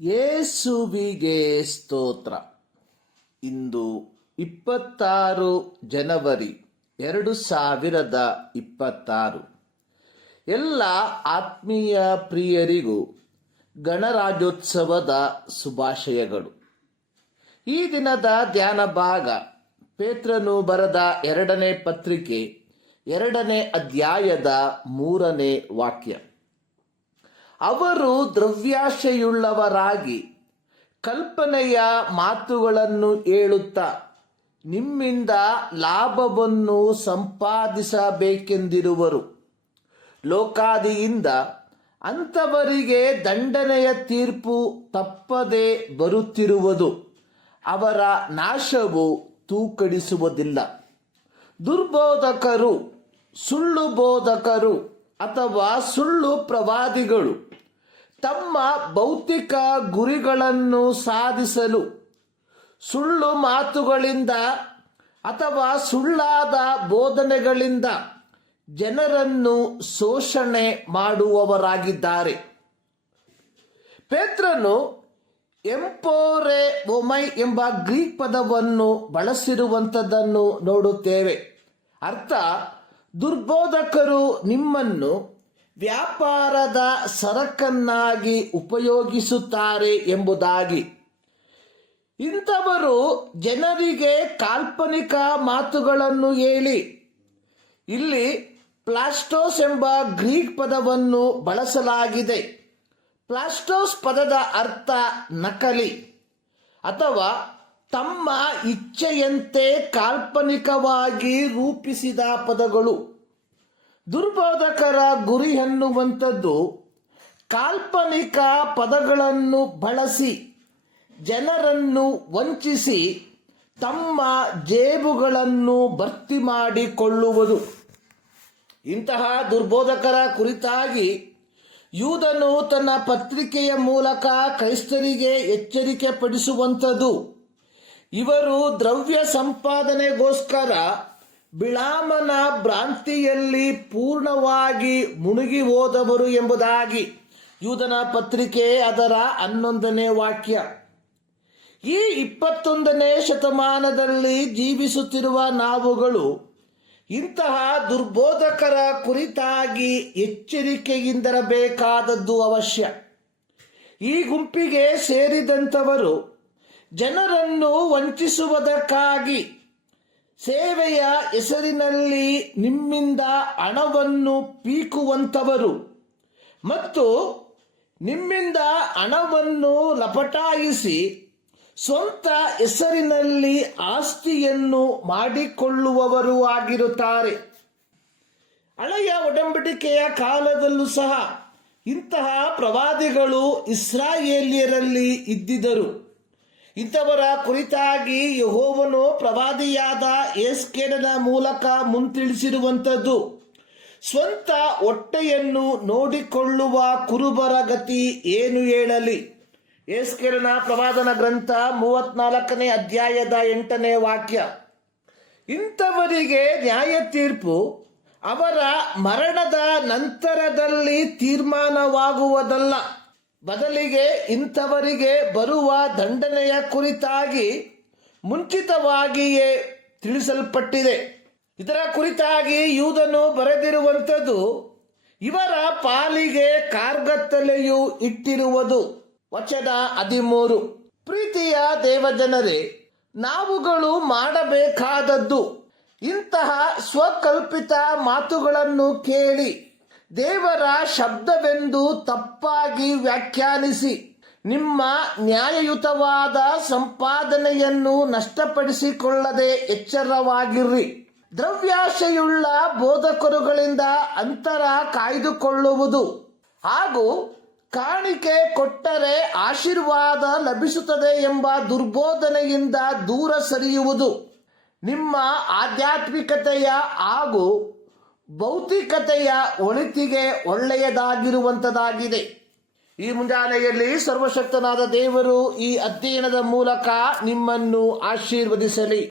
ಯೇಸುವಿಗೆ ಸ್ತೋತ್ರ. ಇಂದು ಇಪ್ಪತ್ತಾರು ಜನವರಿ ಎರಡು ಸಾವಿರದ ಇಪ್ಪತ್ತಾರು. ಎಲ್ಲ ಆತ್ಮೀಯ ಪ್ರಿಯರಿಗೂ ಗಣರಾಜ್ಯೋತ್ಸವದ ಶುಭಾಶಯಗಳು. ಈ ದಿನದ ಧ್ಯಾನ ಭಾಗ ಪೇತ್ರನು ಬರೆದ ಎರಡನೇ ಪತ್ರಿಕೆ ಎರಡನೇ ಅಧ್ಯಾಯದ ಮೂರನೇ ವಾಕ್ಯ. ಅವರು ದ್ರವ್ಯಾಶೆಯುಳ್ಳವರಾಗಿ ಕಲ್ಪನೆಯ ಮಾತುಗಳನ್ನು ಹೇಳುತ್ತಾ, ನಿಮ್ಮಿಂದ ಲಾಭವನ್ನು ಸಂಪಾದಿಸಬೇಕೆಂದಿರುವರು. ಲೋಕಾದಿಯಿಂದ ಅಂಥವರಿಗೆ ದಂಡನೆಯ ತೀರ್ಪು ತಪ್ಪದೆ ಬರುತ್ತಿರುವುದು, ಅವರ ನಾಶವು ತೂಕಡಿಸುವುದಿಲ್ಲ. ದುರ್ಬೋಧಕರು ಸುಳ್ಳು ಬೋಧಕರು ಅಥವಾ ಸುಳ್ಳು ಪ್ರವಾದಿಗಳು ತಮ್ಮ ಭೌತಿಕ ಗುರಿಗಳನ್ನು ಸಾಧಿಸಲು ಸುಳ್ಳು ಮಾತುಗಳಿಂದ ಅಥವಾ ಸುಳ್ಳಾದ ಬೋಧನೆಗಳಿಂದ ಜನರನ್ನು ಶೋಷಣೆ ಮಾಡುವವರಾಗಿದ್ದಾರೆ. ಪೇತ್ರನು ಎಂಪೋರೆ ಒಮೈ ಎಂಬ ಗ್ರೀಕ್ ಪದವನ್ನು ಬಳಸಿರುವಂಥದ್ದನ್ನು ನೋಡುತ್ತೇವೆ. ಅರ್ಥ, ದುರ್ಬೋಧಕರು ನಿಮ್ಮನ್ನು ವ್ಯಾಪಾರದ ಸರಕನ್ನಾಗಿ ಉಪಯೋಗಿಸುತ್ತಾರೆ ಎಂಬುದಾಗಿ. ಇಂಥವರು ಜನರಿಗೆ ಕಾಲ್ಪನಿಕ ಮಾತುಗಳನ್ನು ಹೇಳಿ. ಇಲ್ಲಿ ಪ್ಲಾಸ್ಟೋಸ್ ಎಂಬ ಗ್ರೀಕ್ ಪದವನ್ನು ಬಳಸಲಾಗಿದೆ. ಪ್ಲಾಸ್ಟೋಸ್ ಪದದ ಅರ್ಥ ನಕಲಿ ಅಥವಾ ತಮ್ಮ ಇಚ್ಛೆಯಂತೆ ಕಾಲ್ಪನಿಕವಾಗಿ ರೂಪಿಸಿದ ಪದಗಳು. ದುರ್ಬೋಧಕರ ಗುರಿ ಎನ್ನುವಂಥದ್ದು ಕಾಲ್ಪನಿಕ ಪದಗಳನ್ನು ಬಳಸಿ, ಜನರನ್ನು ವಂಚಿಸಿ, ತಮ್ಮ ಜೇಬುಗಳನ್ನು ಭರ್ತಿ ಮಾಡಿಕೊಳ್ಳುವುದು. ಇಂತಹ ದುರ್ಬೋಧಕರ ಕುರಿತಾಗಿ ಯೂದನು ತನ್ನ ಪತ್ರಿಕೆಯ ಮೂಲಕ ಕ್ರೈಸ್ತರಿಗೆ ಎಚ್ಚರಿಕೆ ಪಡಿಸುವಂಥದ್ದು. ಇವರು ದ್ರವ್ಯ ಸಂಪಾದನೆಗೋಸ್ಕರ ಬಿಳಾಮನ ಭ್ರಾಂತಿಯಲ್ಲಿ ಪೂರ್ಣವಾಗಿ ಮುಳುಗಿ ಹೋದವರು ಎಂಬುದಾಗಿ ಯೂದನ ಪತ್ರಿಕೆ ಅದರ ಹನ್ನೊಂದನೇ ವಾಕ್ಯ. ಈ ಇಪ್ಪತ್ತೊಂದನೇ ಶತಮಾನದಲ್ಲಿ ಜೀವಿಸುತ್ತಿರುವ ನಾವುಗಳು ಇಂತಹ ದುರ್ಬೋಧಕರ ಕುರಿತಾಗಿ ಎಚ್ಚರಿಕೆಯಿಂದಿರಬೇಕಾದದ್ದು ಅವಶ್ಯ. ಈ ಗುಂಪಿಗೆ ಸೇರಿದಂಥವರು ಜನರನ್ನು ವಂಚಿಸುವುದಕ್ಕಾಗಿ ಸೇವೆಯ ಹೆಸರಿನಲ್ಲಿ ನಿಮ್ಮಿಂದ ಹಣವನ್ನು ಪೀಕುವಂಥವರು ಮತ್ತು ನಿಮ್ಮಿಂದ ಹಣವನ್ನು ಲಪಟಾಯಿಸಿ ಸ್ವಂತ ಹೆಸರಿನಲ್ಲಿ ಆಸ್ತಿಯನ್ನು ಮಾಡಿಕೊಳ್ಳುವವರು ಆಗಿರುತ್ತಾರೆ. ಹಳೆಯ ಒಡಂಬಡಿಕೆಯ ಕಾಲದಲ್ಲೂ ಸಹ ಇಂತಹ ಪ್ರವಾದಿಗಳು ಇಸ್ರಾಯೇಲಿಯರಲ್ಲಿ ಇದ್ದಿದ್ದರು. ಇಂಥವರ ಕುರಿತಾಗಿ ಯಹೋವನು ಪ್ರವಾದಿಯಾದ ಏಸ್ಕೇಡನ ಮೂಲಕ ಮುಂತಿಳಿಸಿರುವಂಥದ್ದು. ಸ್ವಂತ ಹೊಟ್ಟೆಯನ್ನು ನೋಡಿಕೊಳ್ಳುವ ಕುರುಬರ ಗತಿ ಏನು ಹೇಳಲಿ? ಏಸ್ಕೇರನ ಪ್ರವಾದನ ಗ್ರಂಥ ಮೂವತ್ನಾಲ್ಕನೇ ಅಧ್ಯಾಯದ ಎಂಟನೇ ವಾಕ್ಯ. ಇಂಥವರಿಗೆ ನ್ಯಾಯ ತೀರ್ಪು ಅವರ ಮರಣದ ನಂತರದಲ್ಲಿ ತೀರ್ಮಾನವಾಗುವುದಲ್ಲ. ಬದಲಿಗೆ ಇಂಥವರಿಗೆ ಬರುವ ದಂಡನೆಯ ಕುರಿತಾಗಿ ಮುಂಚಿತವಾಗಿಯೇ ತಿಳಿಸಲ್ಪಟ್ಟಿದೆ. ಇದರ ಕುರಿತಾಗಿ ಯೂದನು ಬರೆದಿರುವಂಥದ್ದು, ಇವರ ಪಾಲಿಗೆ ಕಾರ್ಗತ್ತಲೆಯು ಇಟ್ಟಿರುವುದು. ವಚನ ಹದಿಮೂರು. ಪ್ರೀತಿಯ ದೇವಜನರೇ, ನಾವುಗಳು ಮಾಡಬೇಕಾದದ್ದು ಇಂತಹ ಸ್ವಕಲ್ಪಿತ ಮಾತುಗಳನ್ನು ಕೇಳಿ. ದೇವರ ಶಬ್ದವೆಂದು ತಪ್ಪಾಗಿ ವ್ಯಾಖ್ಯಾನಿಸಿ, ನಿಮ್ಮ ನ್ಯಾಯಯುತವಾದ ಸಂಪಾದನೆಯನ್ನು ನಷ್ಟಪಡಿಸಿಕೊಳ್ಳದೆ ಎಚ್ಚರವಾಗಿರ್ರಿ. ದ್ರವ್ಯಾಶೆಯುಳ್ಳ ಬೋಧಕರುಗಳಿಂದ ಅಂತರ ಕಾಯ್ದುಕೊಳ್ಳುವುದು ಹಾಗೂ ಕಾಣಿಕೆ ಕೊಟ್ಟರೆ ಆಶೀರ್ವಾದ ಲಭಿಸುತ್ತದೆ ಎಂಬ ದುರ್ಬೋಧನೆಯಿಂದ ದೂರ ಸರಿಯುವುದು. ನಿಮ್ಮ ಆಧ್ಯಾತ್ಮಿಕತೆಯ ಹಾಗೂ ಭೌತಿಕತೆಯ ಒಳಿತಿಗೆ ಒಳ್ಳೆಯದಾಗಿರುವಂಥದ್ದಾಗಿದೆ ಈ ಮುಂಜಾನೆಯಲ್ಲಿ ಸರ್ವಶಕ್ತನಾದ ದೇವರು ಈ ಅಧ್ಯಯನದ ಮೂಲಕ ನಿಮ್ಮನ್ನು ಆಶೀರ್ವದಿಸಲಿ.